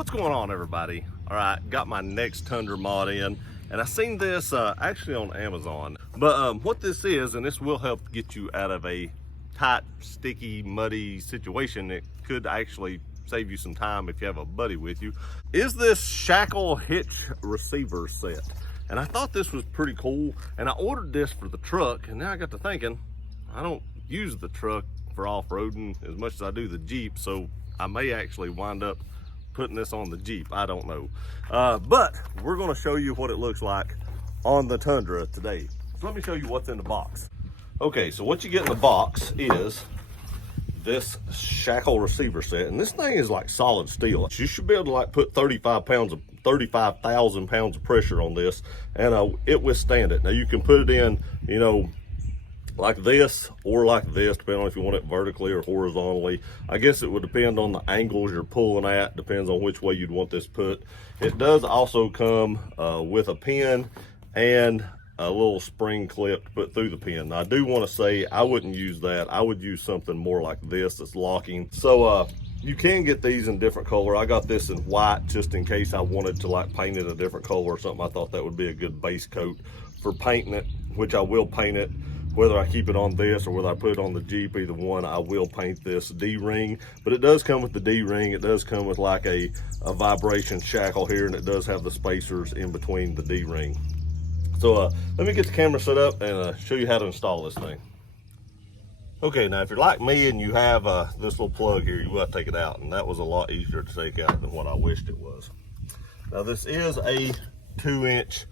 What's going on, everybody? All right, got my next Tundra mod in, and I seen this actually on Amazon. But what this is, and this will help get you out of a tight, sticky, muddy situation. It could actually save you some time if you have a buddy with you, is this shackle hitch receiver set. And I thought this was pretty cool, and I ordered this for the truck, and now I got to thinking, I don't use the truck for off-roading as much as I do the Jeep, so I may actually wind up putting this on the Jeep. I don't know. But we're gonna show you what it looks like on the Tundra today. So let me show you what's in the box. Okay, so what you get in the box is this shackle receiver set, and this thing is like solid steel. You should be able to like put 35,000 pounds of pressure on this, and it withstand it. Now you can put it in, you know, like this or like this, depending on if you want it vertically or horizontally. I guess it would depend on the angles you're pulling at, depends on which way you'd want this put. It does also come with a pin and a little spring clip to put through the pin. Now, I do want to say I wouldn't use that. I would use something more like this that's locking. So you can get these in different color. I got this in white just in case I wanted to like paint it a different color or something. I thought that would be a good base coat for painting it, which I will paint it. Whether I keep it on this or whether I put it on the Jeep, either one, I will paint this D-ring. But it does come with the D-ring. It does come with like a vibration shackle here, and it does have the spacers in between the D-ring. So let me get the camera set up and show you how to install this thing. Okay, now if you're like me and you have this little plug here, you gotta take it out, and that was a lot easier to take out than what I wished it was. Now this is a 2-inch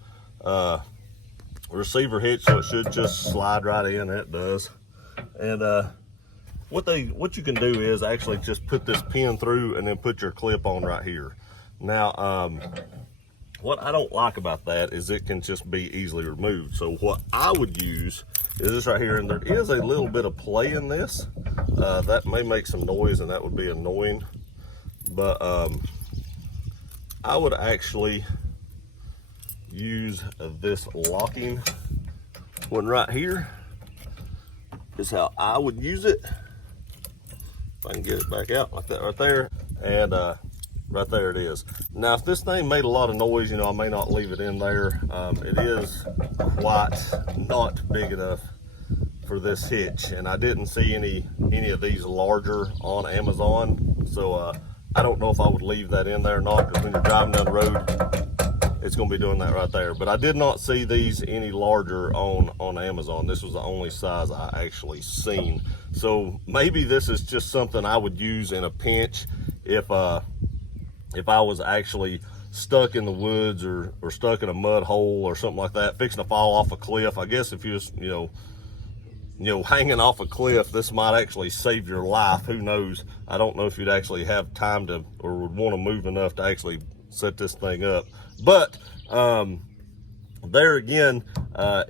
receiver hitch, so it should just slide right in. That does. And what you can do is actually just put this pin through and then put your clip on right here. Now what I don't like about that is it can just be easily removed. So what I would use is this right here, and there is a little bit of play in this that may make some noise, and that would be annoying, but I would actually use this locking one right here. Is how I would use it. If I can get it back out like that right there, and right there it is. Now if this thing made a lot of noise, you know, I may not leave it in there. It is quite not big enough for this hitch, and I didn't see any of these larger on Amazon, so I don't know if I would leave that in there or not, because when you're driving down the road, it's going to be doing that right there. But I did not see these any larger on Amazon. This was the only size I actually seen. So maybe this is just something I would use in a pinch if I was actually stuck in the woods or stuck in a mud hole or something like that, fixing to fall off a cliff. I guess if you was, you know, hanging off a cliff, this might actually save your life. Who knows? I don't know if you'd actually have time to, or would want to move enough to actually set this thing up. But there again,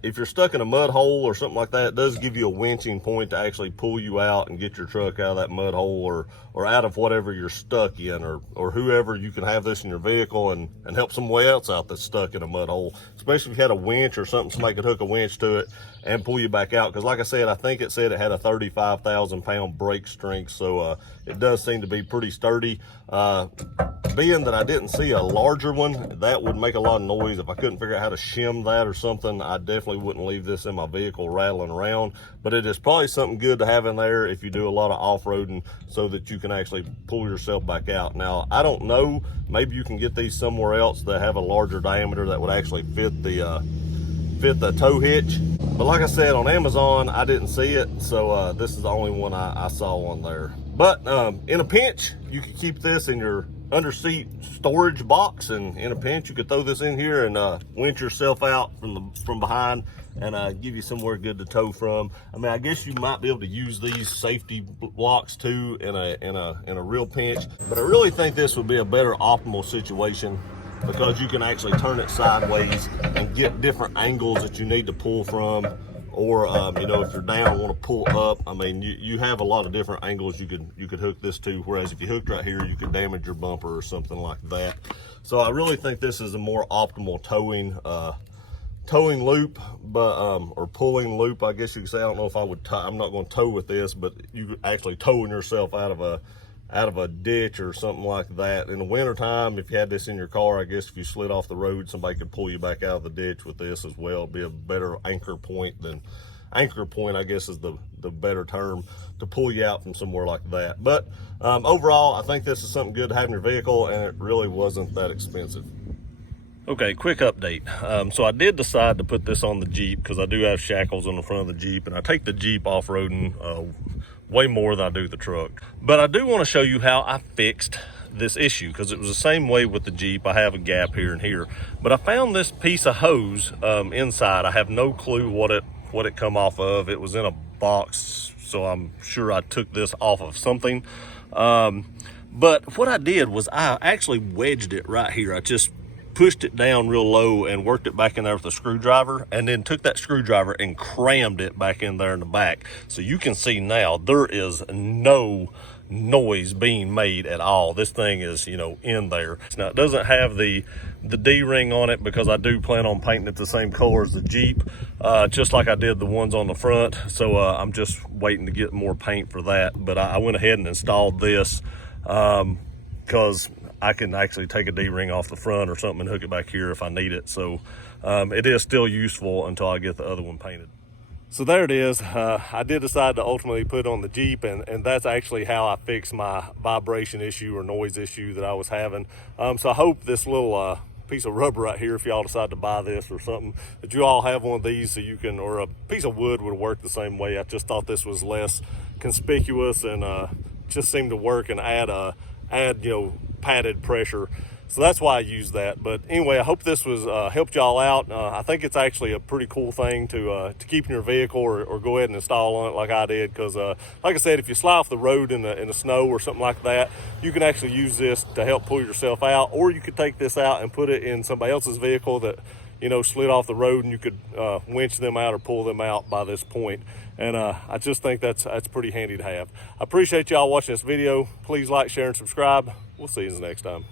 if you're stuck in a mud hole or something like that, it does give you a winching point to actually pull you out and get your truck out of that mud hole, or out of whatever you're stuck in, or whoever. You can have this in your vehicle and help somebody else out that's stuck in a mud hole, especially if you had a winch or something, somebody could hook a winch to it and pull you back out. Because like I said, I think it said it had a 35,000 pound brake strength, so it does seem to be pretty sturdy. Being that I didn't see a larger one, that would make a lot of noise. If I couldn't figure out how to shim that or something, I definitely wouldn't leave this in my vehicle rattling around. But it is probably something good to have in there if you do a lot of off-roading, so that you can actually pull yourself back out. Now, I don't know, maybe you can get these somewhere else that have a larger diameter that would actually fit the tow hitch. But like I said, on Amazon, I didn't see it, so this is the only one I saw on there. But in a pinch, you could keep this in your under-seat storage box, and in a pinch you could throw this in here and winch yourself out from behind and give you somewhere good to tow from. I mean, I guess you might be able to use these safety blocks too in a real pinch, but I really think this would be a better optimal situation, because you can actually turn it sideways and get different angles that you need to pull from. Or you know, if you're down, want to pull up, I mean, you have a lot of different angles you could hook this to, whereas if you hooked right here, you could damage your bumper or something like that. So I really think this is a more optimal towing loop, but or pulling loop, I guess you could say. I don't know if I would I'm not going to tow with this, but you could actually towing yourself out of out of a ditch or something like that. In the wintertime, if you had this in your car, I guess if you slid off the road, somebody could pull you back out of the ditch with this as well. It'd be a better anchor point, I guess is the better term, to pull you out from somewhere like that. But overall, I think this is something good to have in your vehicle, and it really wasn't that expensive. Okay, quick update. So I did decide to put this on the Jeep because I do have shackles on the front of the Jeep, and I take the Jeep off-roading way more than I do the truck. But I do want to show you how I fixed this issue, because it was the same way with the Jeep. I have a gap here and here, but I found this piece of hose inside. I have no clue what it come off of. It was in a box, so I'm sure I took this off of something. But what I did was I actually wedged it right here. I just pushed it down real low and worked it back in there with a screwdriver, and then took that screwdriver and crammed it back in there in the back. So you can see now there is no noise being made at all. This thing is, you know, in there. Now it doesn't have the D-ring on it because I do plan on painting it the same color as the Jeep, just like I did the ones on the front. So I'm just waiting to get more paint for that. But I went ahead and installed this because I can actually take a D-ring off the front or something and hook it back here if I need it. So it is still useful until I get the other one painted. So there it is. I did decide to ultimately put it on the Jeep, and that's actually how I fixed my vibration issue or noise issue that I was having. So I hope this little piece of rubber right here, if y'all decide to buy this or something, that you all have one of these so you can, or a piece of wood would work the same way. I just thought this was less conspicuous and just seemed to work and add you know, padded pressure. So that's why I use that. But anyway, I hope this was helped y'all out. I think it's actually a pretty cool thing to keep in your vehicle, or go ahead and install on it like I did. Because like I said, if you slide off the road in the snow or something like that, you can actually use this to help pull yourself out. Or you could take this out and put it in somebody else's vehicle that, you know, slid off the road, and you could winch them out or pull them out by this point. And I just think that's pretty handy to have. I appreciate y'all watching this video. Please like, share, and subscribe. We'll see you next time.